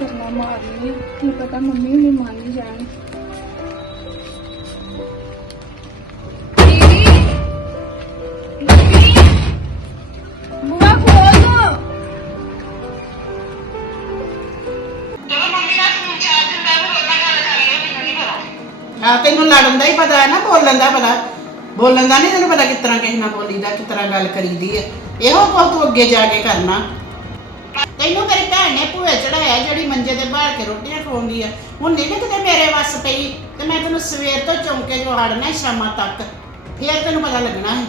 ਕਰਨਾ ਮਾਰਨੀ ਆ ਕੀ ਪਤਾ ਮੰਮੀ ਹੁਣੀ ਮੰਨ ਹੀ ਜਾਣ। ਹਾਂ ਤੈਨੂੰ ਲੜਨ ਦਾ ਹੀ ਪਤਾ ਹੈ ਨਾ ਬੋਲਣ ਦਾ ਪਤਾ। ਬੋਲਣ ਦਾ ਨਹੀਂ ਤੈਨੂੰ ਪਤਾ ਕਿਸ ਤਰ੍ਹਾਂ ਕਿਸੇ ਨਾਲ ਬੋਲੀਦਾ ਕਿਸ ਤਰ੍ਹਾਂ ਗੱਲ ਕਰੀਦੀ ਹੈ। ਇਹੋ ਕੁਝ ਤੂੰ ਅੱਗੇ ਜਾ ਕੇ ਕਰਨਾ। ਤੈਨੂੰ ਮੇਰੀ ਭੈਣ ਨੇ ਭੂਏ ਚੜਾਇਆ ਜਿਹੜੀ ਮੰਜੇ ਤੇ ਬਾਹਰ ਕੇ ਰੋਟੀਆਂ ਖਵਾਉਂਦੀ ਆ। ਹੁਣ ਨਹੀਂ ਨਾ ਕਿਤੇ ਮੇਰੇ ਵੱਸ ਪਈ, ਤੇ ਮੈਂ ਤੈਨੂੰ ਸਵੇਰ ਤੋਂ ਚੌਂਕੇ ਜੋ ਹੜਨਾ ਸ਼ਾਮਾਂ ਤੱਕ। ਫੇਰ ਤੈਨੂੰ ਪਤਾ ਲੱਗਣਾ ਹੈ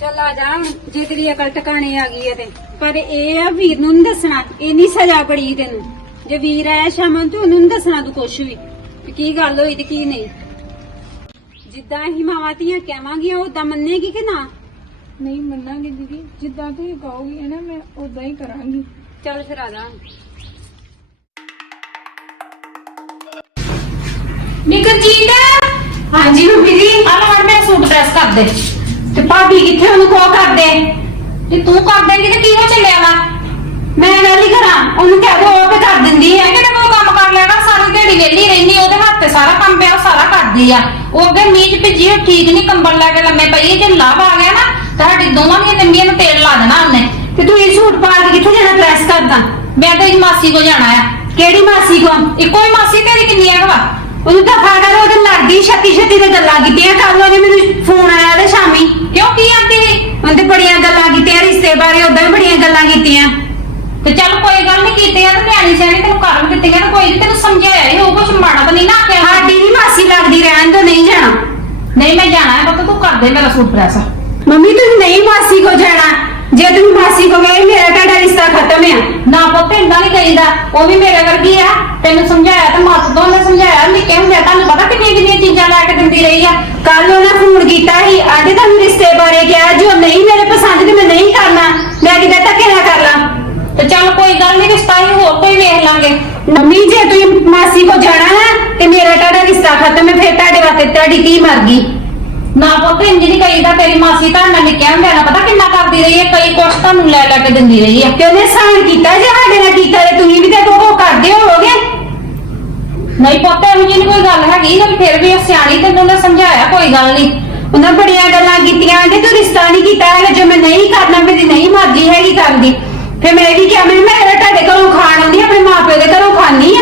ਚੱਲ ਆ ਜਾ ਜੇ ਤੇਰੀ ਅਕਲ ਟਿਕਾਣੇ ਆ ਗਈ ਹੈ ਤੇ। ਪਰ ਇਹ ਆ ਵੀਰ ਨੂੰ ਨੀ ਦੱਸਣਾ ਇੰਨੀ ਸਜ਼ਾ ਪੜੀ ਤੈਨੂੰ। ਜੇ ਵੀਰ ਆਇਆ ਸ਼ਾਮਾਂ ਨੂੰ ਤੇ, ਉਹਨੂੰ ਨੀ ਦੱਸਣਾ ਤੂੰ ਕੁਛ ਵੀ ਵੀ ਕੀ ਗੱਲ ਹੋਈ ਤੇ ਕੀ ਨਹੀਂ। ਜਿੱਦਾਂ ਹੀ ਮਾਵਾਂ ਧੀਆਂ ਕਹਾਂਗੀਆਂ ਉਦਾਂ ਮੰਨੇਗੀ ਕਿ ਨਾ? ਨਹੀਂ ਮੰਨਾਂਗੀ ਦੀਦੀ ਜਿੱਦਾਂ ਤੁਸੀਂ ਕਹੋਗੇ ਨਾ ਮੈਂ ਉਦਾਂ ਹੀ ਕਰਾਂਗੀ। ਚੱਲ ਫਿਰ ਆ ਜਾ। ਨਿਕਰਜੀਤ ਹਾਂਜੀ ਮੰਮੀ ਜੀ। ਆ ਲੈ ਮੈਂ ਸੂਟ ਪ੍ਰੈਸ ਕਰ ਦੇ। ਤੇ ਭਾਬੀ ਕਿੱਥੇ ਉਹਨੂੰ ਕੋ ਕਰ ਦੇ। ਜੇ ਤੂੰ ਕਰ ਦੇਂਗੀ ਤੇ ਕੀ ਹੋ ਚੱਲਿਆ ਵਾ? ਮੈਂ ਗੱਲ ਹੀ ਕਰਾਂ ਉਹਨੂੰ ਕਹਿ ਦੋ ਉਹ ਤੇ ਕਰ ਦਿੰਦੀ ਹੈ ਕਿਹੜਾ ਕੋਈ ਕੰਮ ਕਰ ਲੈਣਾ? ਸਾਰੀ ਦਿਹਾੜੀ ਵਿਹਲੀ ਰਹਿੰਦੀ ਉਹਦੇ ਹੱਥ ਤੇ ਸਾਰਾ ਕੰਮ ਪਿਆ ਉਹ ਸਾਰਾ ਕਰਦੀ ਆ। ਉਹ ਅੱਗੇ ਮੀਚ ਭਿੱਜੀ ਉਹ ਠੀਕ ਨਹੀਂ ਕੰਬਲ ਲੈ ਕੇ ਲੰਮੇ ਪਈ ਜੇ ਲਾਭ ਆ ਗਿਆ ਨਾ ਤੁਹਾਡੀ ਦੋਵਾਂ ਦੀਆਂ ਨੰਮੀਆਂ ਨੂੰ ਤੇਲ ਲਾ ਦੇਣਾ ਉਹਨੇ। ਤੇ ਤੂੰ ਇਹ ਸੂਟ ਪਾ ਕੇ ਕਿੱਥੇ ਜਾਣਾ ਪ੍ਰੈਸ ਕਰਦਾ ਮੈਂ ਤਾਂ ਇਹ ਮਾਸੀ ਕੋ ਜਾਣਾ ਆ। ਕਿਹੜੀ ਮਾਸੀ ਕੋ ਇੱਕੋ ਹੀ ਮਾਸੀ ਤੇਰੀ ਕਿੰਨੀ ਆ ਵਾ? ਉਹਨੂੰ ਤਾਂ ਫਾੜਾ ਰੋ ਉਹਦੇ ਲੜਦੀ ਛੱਤੀ ਛੱਤੀ ਤੇ ਗੱਲਾਂ ਕੀਤੀਆਂ। ਕੱਲ ਉਹਨੇ ਮੈਨੂੰ ਫੋਨ ਆਇਆ ਤੇ ਸ਼ਾਮੀ। ਕਿਉਂ ਕੀ ਆਂਦੀ ਉਹਦੇ ਬੜੀਆਂ ਗੱਲਾਂ ਕੀਤੀਆਂ ਰਿਸ਼ਤੇ ਬਾਰੇ ਉਦਾਂ ਵੀ ਬੜੀਆਂ ਗੱਲਾਂ ਕੀਤੀਆਂ। ਤੇ ਚੱਲ ਕੋਈ ਗੱਲ ਨਹੀਂ ਕੀਤੀਆਂ ਤੇ ਨਿਆਣੀ ਸਿਆਣੀ ਤੈਨੂੰ ਕਰ ਵੀ ਦਿੱਤੀਆਂ ਤੇ ਕੋਈ ਨੀ ਤੈਨੂੰ ਸਮਝਾਇਆ ਹੀ ਉਹ ਕੁਛ ਮਾੜਾ ਤਾਂ ਨਹੀਂ ਨਾ ਆਖਿਆ। ਸਾਡੀ ਵੀ ਮਾਸੀ ਲੱਗਦੀ ਰਹਿਣ ਤੋਂ ਨਹੀਂ ਜਾਣਾ। ਨਹੀਂ ਮੈਂ ਜਾਣਾ ਹੈ ਪੁੱਤ ਤੂੰ ਕਰ ਦੇ ਮੇਰਾ ਸੂਟ ਪ੍ਰੈਸ ਮੰਮੀ ਤੂੰ ਨਹੀਂ ਮਾਸੀ ਕੋ ਜਾਣਾ। ਜੇ ਤੂੰ ਮਾਸੀ ਕੋ ਗਏ ਮੇਰਾ ਤੁਹਾਡਾ ਰਿਸ਼ਤਾ ਖਤਮ ਆ। ਨਾ ਪੁੱਤ ਇੰਨਾ ਨਹੀਂ ਕਹੀਦਾ। ਉਹ ਵੀ ਮੇਰੇ ਵਰਗੀ ਆ। ਤੈਨੂੰ ਸਮਝਾਇਆ ਤੇ ਮਾਸ ਤੋਂ ਨੇ ਸਮਝਾਇਆ ਨਿੱਕੇ ਹੁੰਦੇ ਤੁਹਾਨੂੰ ਪਤਾ ਕਿੰਨੀਆਂ ਕਿੰਨੀਆਂ ਚੀਜ਼ਾਂ ਲੈ ਕੇ ਦਿੰਦੀ ਰਹੀ ਆ। ਕੱਲ ਉਹਨੇ ਫੋਨ ਕੀਤਾ ਸੀ ਆਂਦੇ ਤੁਹਾਨੂੰ ਰਿਸ਼ਤੇ ਬਾਰੇ ਕਿਹਾ ਜੋ ਨਹੀਂ ਮੇਰੇ ਪਸੰਦ ਤੇ ਮੈਂ ਨਹੀਂ ਕਰਨਾ। ਮੈਂ ਕਿਤੇ ਧੱਕੇ ਨਾ ਕਰ ਲਾਂ। ਤੇ ਚੱਲ ਕੋਈ ਗੱਲ ਨਹੀਂ ਰਿਸ਼ਤਾ ਹੀ ਹੋਰ ਕੋਈ ਵੇਖ ਲਾਂਗੇ। ਮੰਮੀ ਜੇ ਤੂੰ ਮਾਸੀ ਕੋ ਜਾਣਾ ਤੇ ਮੇਰਾ ਤੁਹਾਡਾ ਰਿਸ਼ਤਾ ਖਤਮ ਹੈ ਫਿਰ ਤੁਹਾਡੇ ਵਾਸਤੇ ਤੁਹਾਡੀ ਧੀ ਮਰ ਗਈ। ਨਾ ਪੁੱਤ ਇੰਜ ਨਹੀਂ ਕਹੀਦਾ ਤੇਰੀ ਮਾਸੀ ਤਾਂ ਨਾ ਨਿੱਕਿਆ ਹੁੰਦਿਆਂ ਨਾ ਪਤਾ ਕਿੰਨਾ ਕਰਦੀ ਰਹੀ ਹੈ? ਕਈ ਕੁਛ ਤੁਹਾਨੂੰ ਲੈ ਲੈ ਕੇ ਦਿੰਦੀ ਰਹੀ ਹੈ। ਤੇ ਉਹਨੇ ਸਾਨ ਕੀਤਾ ਜੇ ਸਾਡੇ ਨਾਲ ਕੀਤਾ ਤੇ ਤੁਸੀਂ ਵੀ ਤੇ ਉਹ ਕਰਦੇ ਹੋਵੋਗੇ। ਨਹੀਂ ਪੁੱਤ ਇਹੋ ਜਿਹੀ ਨੀ ਕੋਈ ਗੱਲ ਹੈਗੀ ਪਰ ਫਿਰ ਵੀ ਉਹ ਸਿਆਣੀ ਤੈਨੂੰ ਉਹਨੇ ਸਮਝਾਇਆ ਕੋਈ ਗੱਲ ਨਹੀਂ। ਉਹਨਾਂ ਬੜੀਆਂ ਗੱਲਾਂ ਕੀਤੀਆਂ ਆਂਦੇ ਤੂੰ ਰਿਸ਼ਤਾ ਨਹੀਂ ਕੀਤਾ ਹੈਗਾ ਜੋ ਮੈਂ ਨਹੀਂ ਕਰਨਾ ਮੇਰੀ ਨਹੀਂ ਮਰਜ਼ੀ ਹੈਗੀ ਕਰਦੀ। ਫਿਰ ਮੈਂ ਵੀ ਕਿਹਾ ਮੈਂ ਮੈਂ ਤੁਹਾਡੇ ਘਰੋਂ ਖਾਣ ਆਉਂਦੀ ਆਪਣੇ ਮਾਪੇ ਦੇ ਘਰੋਂ ਖਾਣੀ ਆ?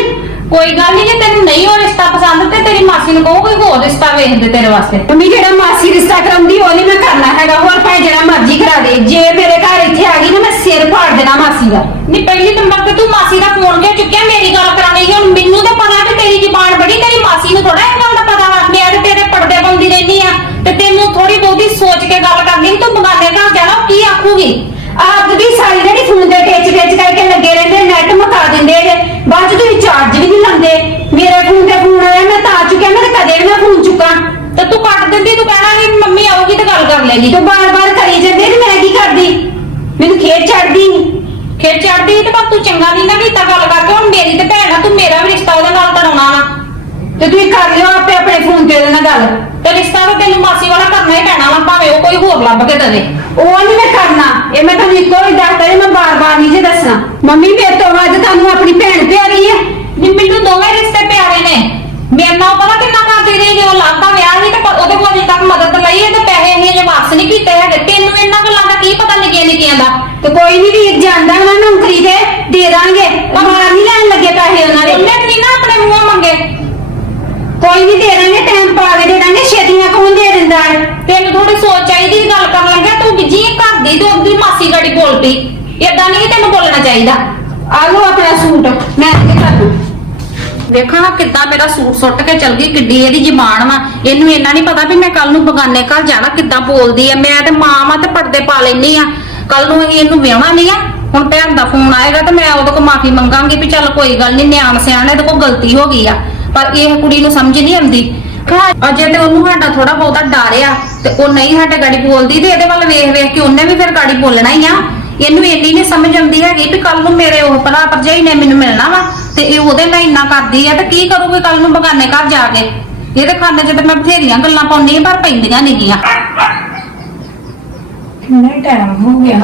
ਕੋਈ ਗੱਲ ਨਹੀਂ ਜੇ ਤੈਨੂੰ ਨਹੀਂ ਉਹ ਰਿਸ਼ਤਾ ਪਸੰਦ ਤੇ ਤੇਰੀ ਮਾਸੀ ਨੂੰ ਕਹੋ ਕੋਈ ਹੋਰ ਰਿਸ਼ਤਾ ਵੇਖ ਦੇ ਤੇਰੇ ਵਾਸਤੇ। ਮੰਮੀ ਜਿਹੜਾ ਮਾਸੀ ਰਿਸ਼ਤਾ ਕਰਾਉਂਦੀ ਉਹ ਨਹੀਂ ਮੈਂ ਕਰਨਾ ਹੈਗਾ। ਹੋਰ ਭਾਵੇਂ ਜਿਹੜਾ ਮਰਜ਼ੀ ਕਰਾ ਦੇ। ਜੇ ਮੇਰੇ ਘਰ ਇੱਥੇ ਆ ਗਈ ਨਾ ਮੈਂ ਸਿਰ ਫਾੜ ਦੇਣਾ ਮਾਸੀ ਦਾ। ਨਹੀਂ ਪਹਿਲੀ ਨੰਬਰ ਤੇ ਤੂੰ ਮਾਸੀ ਦਾ ਫੋਨ ਕਿਉਂ ਚੁੱਕਿਆ? ਮੇਰੀ ਗੱਲ ਕਰਾਣੀ ਸੀ। ਹੁਣ ਮੈਨੂੰ ਤਾਂ ਪਤਾ ਕਿ ਤੇਰੀ ਜ਼ਬਾਨ ਬੜੀ ਤੇਰੀ ਮਾਸੀ ਨੂੰ ਥੋੜਾ ਇਹ ਗੱਲ ਦਾ ਪਤਾ ਵਾ। ਮੈਂ ਤੇ ਤੇਰੇ ਪਰਦੇ ਪਾਉਂਦੀ ਰਹਿੰਦੀ ਆ। ਤੇ ਤੈਨੂੰ ਥੋੜੀ ਬਹੁਤੀ ਸੋਚ ਕੇ ਗੱਲ ਕਰਨੀ ਤੂੰ ਬਗਾਨੇ ਘਰ ਜਾਣਾ ਕੀ ਆਖੂਗੀ? ਆਪ ਦੀ ਸਾਰੀ ਜਿਹੜੀ ਫੋਨ ਦੇ ਟੇਚ ਟੇਚ ਕਰਕੇ ਲੱਗੇ ਰਹਿੰਦੇ ਨੈਟ ਮੁਕਾ ਦਿੰਦੇ ਜੇ ਬਾਅਦ ਚ ਤੁਸੀਂ ਚਾਰਜ ਵੀ ਨਹੀਂ ਲਾਉਂਦੇ ਮੇਰੇ ਫੋਨ ਤੇ ਫੋਨ ਆਇਆ ਮੈਂ ਤਾਂ ਚੁੱਕਿਆ ਮੈਂ ਤਾਂ ਕਦੇ ਵੀ ਨਾ ਫੋਨ ਚੁੱਕਾਂ ਤੇ ਤੂੰ ਕੱਟ ਦਿੰਦੀ ਤੂੰ ਕਹਿਣਾ ਵੀ ਮੰਮੀ ਆਊਗੀ ਤੇ ਗੱਲ ਕਰ ਲੈਗੀ ਤੂੰ ਬਾਰ-ਬਾਰ ਕਰੀ ਜਾਂਦੀ ਤੇ ਮੈਂ ਕੀ ਕਰਦੀ ਮੈਨੂੰ ਖੇਤ ਚੜਦੀ ਖੇਤ ਚੜਦੀ ਤੇ ਪਰ ਤੂੰ ਚੰਗਾ ਨਹੀਂ ਨਾ ਕੀਤਾ ਗੱਲ ਕਰਕੇ ਹੁਣ ਮੇਰੀ ਤੇ ਭੈਣ ਆ ਤੂੰ ਮੇਰਾ ਵੀ ਰਿਸ਼ਤਾ ਉਹਦੇ ਨਾਲ ਕਰਾਉਣਾ ਵਾ ਤੇ ਤੁਸੀਂ ਕਰ ਲਿਓ ਆਪੇ ਆਪਣੇ ਫੋਨ ਤੇ ਉਹਦੇ ਨਾਲ ਗੱਲ ਤੇ ਰਿਸ਼ਤਾ ਤਾਂ ਤੈਨੂੰ ਮਾਸੀ ਵਾਲਾ ਕਰਨਾ ਹੀ ਪੈਣਾ ਵਾ ਭਾਵੇਂ ਉਹ ਕੋਈ ਹੋਰ ਲੱਭ ਕੇ ਦੇਵੇ ਉਹ ਨਹੀਂ ਮੈਂ ਕਰਨਾ ਇਹ ਮੈਂ ਤੁਹਾਨੂੰ ਇੱਕੋ ਹੀ ਦੱਸਦਾ ਜੇ ਮੈਂ ਬਾਰ-ਬਾਰ ਨਹੀਂ ਜੇ ਦੱਸਣਾ। ਮੰਮੀ ਮੇਰੇ ਤੋਂ ਵੱਧ ਤੁਹਾਨੂੰ ਆਪਣੀ ਭੈਣ ਪਿਆਰੀ ਹੈ ਨਹੀਂ ਮੈਨੂੰ ਦੋਵੇਂ ਰਿਸ਼ਤੇ ਪਿਆਰੇ ਨੇ। ਮੇਰੇ ਨਾਲ ਪਤਾ ਕਿੰਨਾ ਕਰਦੀ ਰਹੀ ਜਦੋਂ ਲੱਭਦਾ ਵਿਆਹ ਸੀ ਤੇ ਪਰ ਉਹਦੇ ਕੋਲ ਅਜੇ ਤੱਕ ਮਦਦ ਲਈ ਹੈ ਤੇ ਪੈਸੇ ਅਸੀਂ ਅਜੇ ਵਾਪਸ ਨਹੀਂ ਕੀਤੇ ਹੈਗੇ। ਤੈਨੂੰ ਇਹਨਾਂ ਗੱਲਾਂ ਦਾ ਕੀ ਪਤਾ ਨਿੱਕੀਆਂ ਨਿੱਕੀਆਂ ਦਾ? ਤੇ ਕੋਈ ਨਹੀਂ ਵੀਰ ਜਾਂਦਾ ਉਹਨਾਂ ਨੌਕਰੀ ਤੇ ਦੇ ਦਾਂਗੇ। ਮਾਰ ਨਹੀਂ ਲੈਣ ਲੱਗੇ ਪੈਸੇ ਉਹਨਾਂ ਦੇ। ਉਹਨੇ ਨਹੀਂ ਨਾ ਆਪਣੇ ਮੂੰਹੋਂ ਮੰਗੇ। ਕੋਈ ਨਹੀਂ ਦੇ ਦਾਂਗੇ ਟਾਈਮ ਪਾ ਕੇ ਦੇ ਦਾਂਗੇ ਛੇਤੀ ਨਾਲ ਕੌਣ ਦੇ ਦਿੰਦਾ ਹੈ? ਤੈਨੂੰ ਥੋੜੀ ਸੋਚ ਚਾਹੀਦੀ ਗੱਲ ਕਰਨ ਲੱਗਿਆ। ਤੂੰ ਬਿਜ਼ੀ ਘਰ ਮਾਸੀ ਗਾੜੀ ਬੋਲ ਪਈ ਏਦਾਂ ਨਹੀਂ ਤੈਨੂੰ ਬੋਲਣਾ ਚਾਹੀਦਾ। ਆ ਲਓ ਆਪਣਾ ਸੂਟ, ਮੈਂ ਅੱਗੇ ਕਰ ਦੂੰ। ਵੇਖਾਂ ਕਿੱਦਾਂ ਮੇਰਾ ਸੂਟ ਸੁੱਟ ਕੇ ਚਲ ਗਈ, ਕਿੱਡੀ ਇਹਦੀ ਜ਼ਬਾਨ ਵਾ। ਇਹਨੂੰ ਇੰਨਾ ਨਹੀਂ ਪਤਾ ਵੀ ਮੈਂ ਕੱਲ ਨੂੰ ਬਗਾਨੇ ਘਰ ਜਾਣਾ ਕਿੱਦਾਂ ਬੋਲਦੀ ਆ। ਮੈਂ ਤੇ ਮਾਂ ਵਾਂ ਤੇ ਪਰਦੇ ਪਾ ਲੈਣੀ ਆ। ਕੱਲ ਨੂੰ ਅਸੀਂ ਇਹਨੂੰ ਵਿਆਹਣਾ ਨਹੀਂ ਆ। ਹੁਣ ਭੈਣ ਦਾ ਫੋਨ ਆਏਗਾ ਤੇ ਮੈਂ ਉਹਦੇ ਕੋਲ ਮਾਫੀ ਮੰਗਾਂਗੀ ਵੀ ਚੱਲ ਕੋਈ ਗੱਲ ਨਹੀਂ, ਨਿਆਣ ਸਿਆਣ ਇਹਦੇ ਕੋਲ ਗਲਤੀ ਹੋ ਗਈ ਆ। ਪਰ ਇਹ ਕੁੜੀ ਨੂੰ ਸਮਝ ਨਹੀਂ ਆਉਂਦੀ। ਅਜੇ ਤੇ ਉਹਨੂੰ ਸਾਡਾ ਥੋੜਾ ਬਹੁਤਾ ਡਰ ਆ ਤੇ ਉਹ ਨਹੀਂ ਸਾਡੇ ਗਾੜੀ ਬੋਲਦੀ ਤੇ ਇਹਦੇ ਵੱਲ ਵੇਖ ਵੇਖ ਕੇ ਉਹਨੇ ਵੀ ਫਿਰ ਗਾੜੀ ਬੋਲਣਾ ਹੀ ਆ। ਇਹਨੂੰ ਇੰਨੀ ਨਹੀਂ ਸਮਝ ਆਉਂਦੀ ਹੈਗੀ ਵੀ ਕੱਲ ਨੂੰ ਮੇਰੇ ਉਹ ਭਰਾ ਭਰਜਾਈ ਨੇ ਮੈਨੂੰ ਮਿਲਣਾ ਵਾ ਤੇ ਇਹ ਉਹਦੇ ਨਾਲ ਇੰਨਾ ਕਰਦੀ ਆ ਤੇ ਕੀ ਕਰੂਗੀ ਕੱਲ ਨੂੰ ਬਗਾਨੇ ਘਰ ਜਾ ਕੇ। ਇਹਦੇ ਖਾਨੇ 'ਚ ਤੇ ਮੈਂ ਬਥੇਰੀਆਂ ਗੱਲਾਂ ਪਾਉਂਦੀ ਆ, ਪਰ ਪੈਂਦੀਆਂ ਨਹੀਂਗੀਆਂ ਕਿੰਨਾ ਟਾਈਮ ਹੋ ਗਿਆ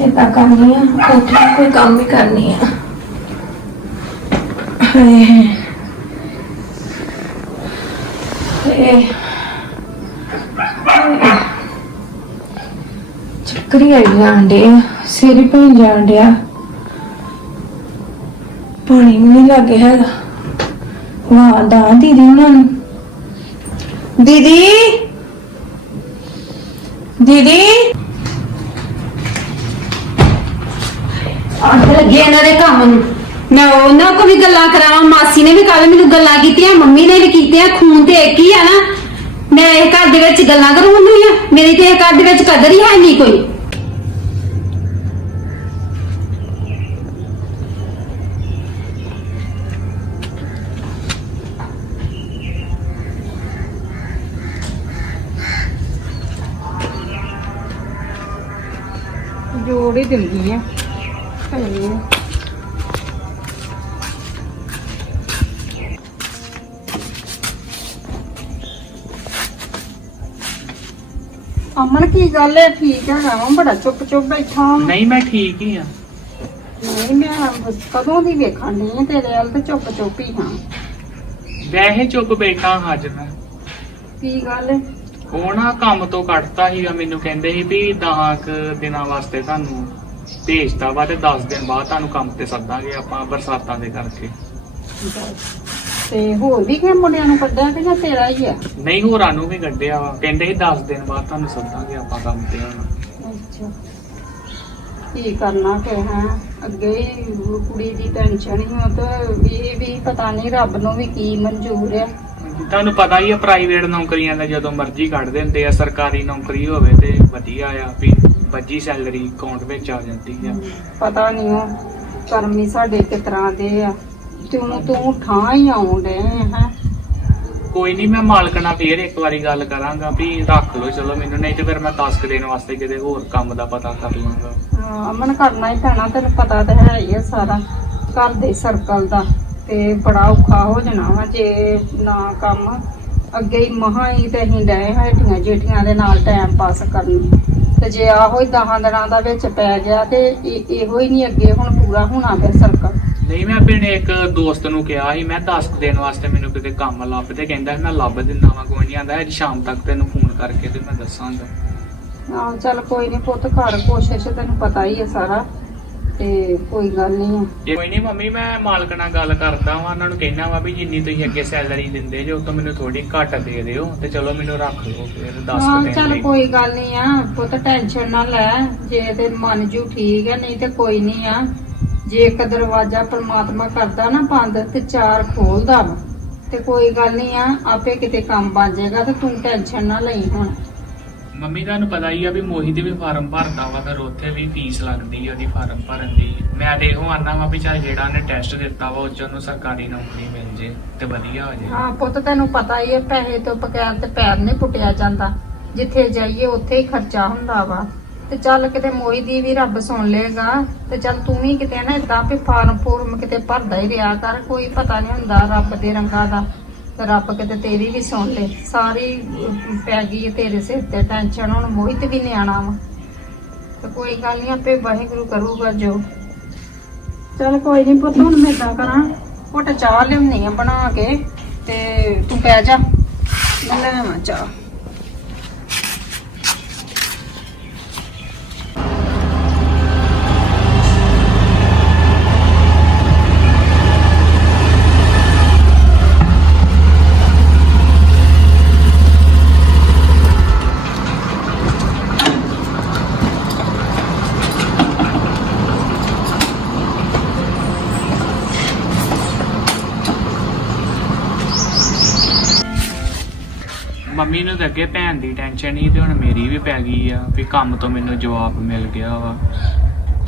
ਏਦਾਂ ਕਰਨੀ ਆ ਉੱਠ ਕੋਈ ਕੰਮ ਹੀ ਕਰਨੀ ਆ। ਹਾਏ ਹਾਏ ਚੱਕਰੀ ਆਈ ਜਾਂਦੇ ਸਿਰ ਹੀ ਪਈ ਜਾਣ ਡਿਆ। ਪਾਣੀ ਵੀ ਨਹੀਂ ਲੱਗੇ ਹੈਗਾ। ਵਾਹ, ਦਾ ਦੀਦੀ ਉਹਨਾਂ ਨੂੰ। ਦੀਦੀ! ਦੀਦੀ! ਅੱਗ ਲੱਗੇ ਇਹਨਾਂ ਦੇ ਕੰਮ ਨੂੰ। ਮੈਂ ਉਹਨਾਂ ਕੋ ਵੀ ਗੱਲਾਂ ਕਰਾਵਾਂ, ਮਾਸੀ ਨੇ ਵੀ ਕੱਲ ਮੈਨੂੰ ਗੱਲਾਂ ਕੀਤੀਆਂ, ਮੰਮੀ ਨੇ ਵੀ ਕੀਤੀਆਂ, ਖੂਨ ਤੇ ਇੱਕ ਹੀ ਆ ਨਾ। ਮੈਂ ਇਹ ਘਰ ਦੇ ਵਿੱਚ ਗੱਲਾਂ ਕਰੂੰ ਹੁੰਦੀ ਆ, ਮੇਰੀ ਤੇ ਇਹ ਘਰ ਦੇ ਵਿੱਚ ਕਦਰ ਹੀ ਹੈ ਨਹੀਂ ਕੋਈ। ਜੋੜ ਹੀ ਦਿੰਦੀ ਆ। ਭਲੇ ਅਮਨ ਕੀ ਗੱਲ ਹੈ? ਠੀਕ ਹੈਗਾ ਵਾ ਬੜਾ ਚੁੱਪ ਚੁੱਪ ਬੈਠਾ ਵਾਂ। ਨਹੀਂ ਮੈਂ ਠੀਕ ਹੀ ਆ। ਨਹੀਂ ਮੈਂ ਬਸ ਕਦੋਂ ਦੀ ਵੇਖਣ ਨਹੀਂ ਤੇਰੇ ਵੱਲ ਤੇ ਚੁੱਪ ਚੁੱਪ ਹੀ। ਹਾਂ ਵੈਸੇ ਚੁੱਪ ਬੈਠਾ ਹਾਂ ਅੱਜ ਮੈਂ। ਕੀ ਗੱਲ? ਹੈ ਉਹ ਨਾ ਕੰਮ ਤੋਂ ਕੱਢਤਾ ਸੀਗਾ ਮੈਨੂੰ ਕਹਿੰਦੇ ਸੀ ਵੀ 10 ਦਿਨਾਂ ਵਾਸਤੇ ਤੁਹਾਨੂੰ ਭੇਜਤਾ ਵਾ ਤੇ 10 ਦਿਨ ਬਾਅਦ ਤੁਹਾਨੂੰ ਕੰਮ ਤੇ ਸੱਦਾਂਗੇ ਆਪਾਂ ਬਰਸਾਤਾਂ ਦੇ ਕਰਕੇ। ਤੇ ਹੋਰ ਵੀ ਕਿਹ ਮੁੰਡਿਆਂ ਨੂੰ ਕੱਢਿਆ ਕਿ ਜਾਂ ਤੇਰਾ ਹੀ ਆ? ਨਹੀਂ ਹੋਰਾਂ ਨੂੰ ਵੀ ਕੱਢਿਆ ਵਾ। ਕਹਿੰਦੇ ਸੀ 10 ਦਿਨ ਬਾਅਦ ਤੁਹਾਨੂੰ ਸੱਦਾਂਗੇ ਆਪਾਂ ਕੰਮ ਤੇ ਹੁਣ ਅੱਛਾ। ਕੀ ਕਰਨਾ ਕਿ ਹੈ? ਅੱਗੇ ਹੀ ਕੁੜੀ ਦੀ ਟੈਨਸ਼ਨ ਹੀ ਹੋ ਤੇ ਇਹ ਵੀ ਪਤਾ ਨਹੀਂ ਰੱਬ ਨੂੰ ਵੀ ਕੀ ਮਨਜ਼ੂਰ ਹੈ ਤੁਹਾਨੂੰ ਪਤਾ ਹੀ ਆ ਪ੍ਰਾਈਵੇਟ ਨੌਕਰੀਆਂ ਦਾ ਜਦੋਂ ਮਰਜ਼ੀ ਕੱਢ ਦਿੰਦੇ ਆ ਸਰਕਾਰੀ ਨੌਕਰੀ ਹੋਵੇ ਤੇ ਵਧੀਆ ਆ ਵੀ ਵੱਜੀ ਸੈਲਰੀ ਅਕਾਊਂਟ ਵਿੱਚ ਆ ਜਾਂਦੀ ਆ। ਪਤਾ ਨਹੀਂ ਉਹ ਕਰਮੀ ਸਾਡੇ ਕਿਸ ਤਰ੍ਹਾਂ ਦੇ ਆ। ਤੂੰ ਤੂੰ ਠਾਂ ਹੀ ਆਉਣ ਡੇ ਹੈ। ਕੋਈ ਨਹੀਂ ਮੈਂ ਮਾਲਕ ਨਾਲ ਫੇਰ ਇੱਕ ਵਾਰੀ ਗੱਲ ਕਰਾਂਗਾ ਵੀ ਰੱਖ ਲਓ ਚਲੋ ਮੈਨੂੰ ਨਹੀਂ ਤੇ ਫਿਰ ਮੈਂ 10 ਕੁ ਦਿਨ ਵਾਸਤੇ ਕਿਤੇ ਹੋਰ ਕੰਮ ਦਾ ਪਤਾ ਕਰ ਲਾਂਗਾ ਅਮਨ ਕਰਨਾ ਹੀ ਪੈਣਾ ਤੈਨੂੰ ਪਤਾ ਤਾਂ ਹੈ ਹੀ ਆ ਸਾਰਾ। ਘਰ ਦੇ ਸਰਕਲ ਦਾ ਤੇ ਬੜਾ ਔਖਾ ਹੋ ਜਾਣਾ ਵਾ ਜੇ ਨਾ ਕੰਮ। ਅੱਗੇ ਹੀ ਮਹਾਂ ਹੀ ਤੇ ਅਸੀਂ ਡਏ ਹੇਠੀਆਂ ਜੇਠੀਆਂ ਦੇ ਨਾਲ ਟਾਈਮ ਪਾਸ ਕਰਨ ਤੇ ਜੇ ਆਹੋ ਹੀ 10 ਦਿਨਾਂ ਦਾ ਵਿੱਚ ਪੈ ਗਿਆ ਤੇ ਇਹ- ਇਹੋ ਹੀ ਨਹੀਂ ਅੱਗੇ ਹੁਣ ਪੂਰਾ ਹੋਣਾ ਫਿਰ ਸਰਕਲ ਨਹੀਂ ਮੈਂ ਆਪਣੇ ਇੱਕ ਦੋਸਤ ਨੂੰ ਕਿਹਾ ਸੀ ਮੈਂ 10 ਕੁ ਦਿਨ ਵਾਸਤੇ ਮੈਨੂੰ ਕਿਤੇ ਕੰਮ ਲੱਭ ਤੇ ਕਹਿੰਦਾ ਸੀ ਮੈਂ ਲੱਭ ਦਿੰਦਾ ਵਾਂ ਕੋਈ ਨਹੀਂ ਆਂਦਾ ਅੱਜ ਸ਼ਾਮ ਤੱਕ ਤੈਨੂੰ ਫੋਨ ਕਰਕੇ ਤੇ ਮੈਂ ਦੱਸਾਂਗਾ। ਆਹ ਚੱਲ ਕੋਈ ਨਹੀਂ ਪੁੱਤ ਘਰ ਕੋਸ਼ਿਸ਼ ਤੈਨੂੰ ਪਤਾ ਹੀ ਹੈ ਸਾਰਾ ਤੇ ਕੋਈ ਗੱਲ ਨਹੀਂ ਜੇ ਕੋਈ ਨਹੀਂ ਮੰਮੀ ਮੈਂ ਮਾਲਕ ਨਾਲ ਗੱਲ ਕਰਦਾ ਵਾਂ ਉਹਨਾਂ ਨੂੰ ਕਹਿਣਾ ਵਾ ਵੀ ਜਿੰਨੀ ਤੁਸੀਂ ਅੱਗੇ ਸੈਲਰੀ ਦਿੰਦੇ ਜੋ ਤਾਂ ਮੈਨੂੰ ਥੋੜੀ ਘੱਟ ਦੇ ਦਿਓ ਤੇ ਚਲੋ ਮੈਨੂੰ ਰੱਖ ਲਓ ਫਿਰ 10 ਹਾਂ ਦਿਨ ਚੱਲ ਲਈ। ਕੋਈ ਗੱਲ ਨਹੀਂ ਆ ਪੁੱਤ ਟੈਨਸ਼ਨ ਨਾ ਲੈ ਜੇ ਤੇ ਮਨ ਜੂ ਠੀਕ ਹੈ ਨਹੀਂ ਤੇ ਕੋਈ ਨਹੀਂ ਆ। ਜੇ ਇੱਕ ਦਰਵਾਜ਼ਾ ਪ੍ਰਮਾਤਮਾ ਕਰਦਾ ਨਾ ਬੰਦ ਤੇ ਚਾਰ ਖੋਲਦਾ ਵਾ ਤੇ ਕੋਈ ਗੱਲ ਨਹੀਂ ਆ ਆਪੇ ਕਿਤੇ ਕੰਮ ਬਣ ਜਾਏਗਾ ਤੇ ਤੂੰ ਟੈਨਸ਼ਨ ਨਾ ਲਈ ਹੁਣ। ਮੰਮੀ ਤੁਹਾਨੂੰ ਪਤਾ ਹੀ ਆ ਵੀ ਮੋਹੀ ਦੇ ਵੀ ਫਾਰਮ ਭਰਦਾ ਵਾ ਫਿਰ ਉੱਥੇ ਵੀ ਫੀਸ ਲੱਗਦੀ ਆ ਉਹਦੀ ਫਾਰਮ ਭਰਨ ਦੀ। ਮੈਂ ਤੇ ਇਹੋ ਆਨਾ ਵਾ ਵੀ ਚੱਲ ਜਿਹੜਾ ਉਹਨੇ ਟੈਸਟ ਦਿੱਤਾ ਵਾ ਉਹ 'ਚ ਉਹਨੂੰ ਸਰਕਾਰੀ ਨੌਕਰੀ ਮਿਲ ਜੇ ਤੇ ਵਧੀਆ ਹੋ ਜੇ। ਹਾਂ ਪੁੱਤ ਤੈਨੂੰ ਪਤਾ ਹੀ ਹੈ ਪੈਸੇ ਤੋਂ ਬਗੈਰ ਤੇ ਪੈਰ ਨਹੀਂ ਪੁੱਟਿਆ ਜਾਂਦਾ। ਜਿੱਥੇ ਜਾਈਏ ਉੱਥੇ ਹੀ ਖਰਚਾ ਹੁੰਦਾ ਵਾ। ਤੇ ਚੱਲ ਕਿਤੇ ਮੋਈ ਦੀ ਵੀ ਰੱਬ ਸੁਣ ਲੇਗਾ ਤੇ ਚੱਲ ਤੂੰ ਵੀ ਕਿਤੇ ਨਾ ਇਦਾਂ ਵੀ ਫਾਰਮ ਫੂਰਮ ਕਿਤੇ ਭਰਦਾ ਹੀ ਰਿਹਾ ਕਰ, ਕੋਈ ਪਤਾ ਨਹੀਂ ਹੁੰਦਾ ਰੱਬ ਦੇ ਰੰਗਾਂ ਦਾ, ਤੇ ਰੱਬ ਕਿਤੇ ਤੇਰੀ ਵੀ ਸੁਣ ਲੇ, ਸਾਰੀ ਪੈ ਗਈ ਹੈ ਤੇਰੇ ਸਿਰ ਤੇ ਟੈਨਸ਼ਨ ਹੁਣ ਮੋਹਿਤ ਵੀ ਨਿਆਣਾ ਵਾ। ਤੇ ਕੋਈ ਗੱਲ ਨਹੀਂ, ਆਪੇ ਵਾਹਿਗੁਰੂ ਕਰੂਗਾ ਜੋ। ਚੱਲ ਕੋਈ ਨਹੀਂ ਪੁੱਤ, ਹੁਣ ਮੈਂ ਏਦਾਂ ਕਰਾਂ, ਘੁੱਟ ਚਾਹ ਲਿਆਉਣੀ ਆ ਬਣਾ ਕੇ, ਤੇ ਤੂੰ ਪੈ ਜਾ, ਮੈਂ ਲੈ ਆਵਾਂ ਚਾਹ। ਮੰਮੀ ਨੂੰ ਤਾਂ ਅੱਗੇ ਭੈਣ ਦੀ ਟੈਨਸ਼ਨ ਸੀ ਤੇ ਹੁਣ ਮੇਰੀ ਵੀ ਪੈ ਗਈ ਆ ਵੀ ਕੰਮ ਤੋਂ ਮੈਨੂੰ ਜਵਾਬ ਮਿਲ ਗਿਆ ਵਾ।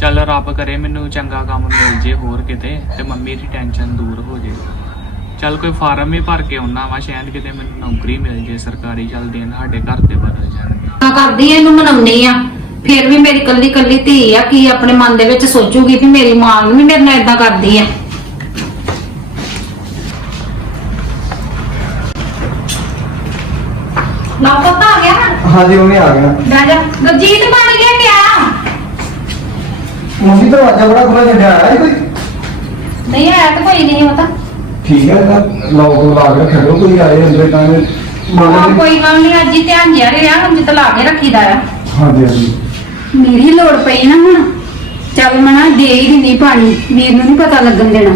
ਚੱਲ ਰੱਬ ਕਰੇ ਮੈਨੂੰ ਚੰਗਾ ਕੰਮ ਮਿਲ ਜੇ ਹੋਰ ਕਿਤੇ ਤੇ ਮੰਮੀ ਦੀ ਟੈਨਸ਼ਨ ਦੂਰ ਹੋ ਜੇ। ਚੱਲ ਕੋਈ ਫਾਰਮ ਹੀ ਭਰ ਕੇ ਆਉਣਾ ਵਾ ਸ਼ਾਇਦ ਕਿਤੇ ਮੈਨੂੰ ਨੌਕਰੀ ਮਿਲ ਜੇ ਸਰਕਾਰੀ, ਚੱਲ ਦਿਨ ਸਾਡੇ ਘਰ ਤੇ ਬਦਲ ਜਾਣਗੇ ਤਾਂ ਕਰਦੀ ਐ ਇਹਨੂੰ ਮਨਾਉਣੀ ਆ। ਫਿਰ ਵੀ ਮੇਰੀ ਕੱਲੀ ਕੱਲੀ ਧੀ ਆ, ਕੀ ਆਪਣੇ ਮਨ ਦੇ ਵਿੱਚ ਸੋਚੂਗੀ ਵੀ ਮੇਰੀ ਮਾਂ ਵੀ ਮੇਰੇ ਨਾਲ ਇਦਾਂ ਕਰਦੀ ਆ। ਨਾ ਪਤਾ ਆ ਗਿਆ ਨਾ? ਹਾਂਜੀ ਮੰਮੀ ਆ ਗਿਆ। ਬਹਿ ਜਾ। ਗੁਰਜੀਤ ਪਾਣੀ ਲੈ ਕੇ ਆ। ਮੰਮੀ ਦਰਵਾਜ਼ਾ ਬੜਾ ਖੁੱਲਾ ਛੱਡਿਆ ਹੈ ਕੋਈ? ਨਹੀਂ ਆਇਆ ਤਾਂ ਕੋਈ ਨਹੀਂ ਪਤਾ ਠੀਕ ਹੈ ਤਾਂ ਲੋਕ ਲਾ ਕੇ ਰੱਖਿਆ ਕੋਈ ਆਏ ਅੰਦਰ ਤਾਂ। ਹਾਂ ਮੰਨ ਕੋਈ ਗੱਲ ਨਹੀਂ ਅੱਜ ਹੀ ਧਿਆਨ ਜਿਆ ਰਿਹਾ ਹੁਣ ਜਿੱਤ ਲਾ ਕੇ ਰੱਖੀਦਾ ਆ। ਹਾਂਜੀ ਹਾਂਜੀ। ਮੇਰੀ ਲੋੜ ਪਈ ਨਾ ਹੁਣ। ਚੱਲ ਮਣਾ ਦੇ ਹੀ ਦਿੰਦੀ ਪਾਣੀ। ਵੀਰ ਨੂੰ ਨਹੀਂ ਪਤਾ ਲੱਗਣ ਦੇਣਾ।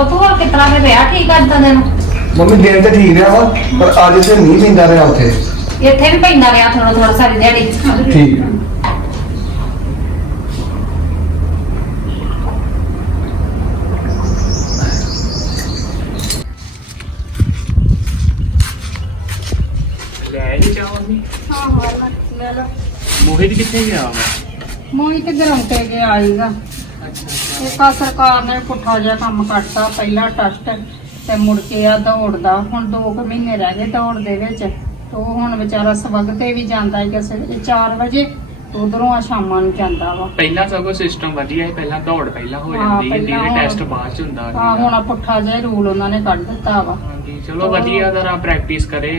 ਉਹ ਤੂੰ ਹੋਰ ਕਿਤਨਾ ਦੇ ਵਿਆਹ ਠੀਕ ਅੱਜ ਦਾ ਦਿਨ ਮੰਮੀ ਦਿਨ ਤੇ ਠੀਕ ਰਿਹਾ ਵਾ ਪਰ ਅੱਜ ਤੇ ਨਹੀਂ ਪੈਂਦਾ ਰਿਹਾ ਉੱਥੇ। ਇੱਥੇ ਵੀ ਪੈਂਦਾ ਰਿਹਾ ਥੋੜਾ ਥੋੜਾ ਸਾਰੀ ਦਿਹਾੜੀ। ਠੀਕ। ਹੈ ਲੈ ਜੀ ਚਾਹ ਮੰਮੀ। ਹਾਂ ਹਾਂ ਲੈ ਲਓ। ਮੋਹਿਤ ਕਿੱਥੇ ਗਿਆ ਵਾ? ਮੋਈ ਤੇ ਗਰਮ ਤੇ ਗਿਆ ਆਈਗਾ ਆ ਸਰਕਾਰ ਨੇ ਪੁੱਠਾ ਜਿਹਾ ਕੰਮ ਕਰਤਾ ਪਹਿਲਾ ਟੈਸਟ ਤੇ ਮੁੜ ਕੇ ਆ ਦੌੜਦਾ ਹੁਣ 2 ਕੁ ਮਹੀਨੇ ਰਹਿ ਗਏ ਦੌੜ ਦੇ ਵਿੱਚ। ਤੇ ਹੁਣ ਵਿਚਾਰਾ ਸਵਗ ਤੇ ਵੀ ਜਾਂਦਾ ਹੈ ਕਿਸੇ 4 ਵਜੇ ਉਧਰੋਂ ਆ ਸ਼ਾਮਾਂ ਨੂੰ ਜਾਂਦਾ ਵਾ। ਪਹਿਲਾਂ ਸਗੋਂ ਸਿਸਟਮ ਵਧੀਆ ਸੀ ਪਹਿਲਾਂ ਦੌੜ ਪਹਿਲਾਂ ਹੋ ਹਾਂ, ਜਾਂਦੀ ਹੈ ਤੇ ਟੈਸਟ ਬਾਅਦ ਚ ਹੁੰਦਾ ਆ ਹੁਣ ਆ ਪੁੱਠਾ ਜਿਹਾ ਰੂਲ ਉਹਨਾਂ ਨੇ ਕੱਢ ਦਿੱਤਾ ਵਾ। ਹਾਂਜੀ ਚਲੋ ਵਧੀਆ ਤਰ੍ਹਾਂ ਪ੍ਰੈਕਟਿਸ ਕਰੇ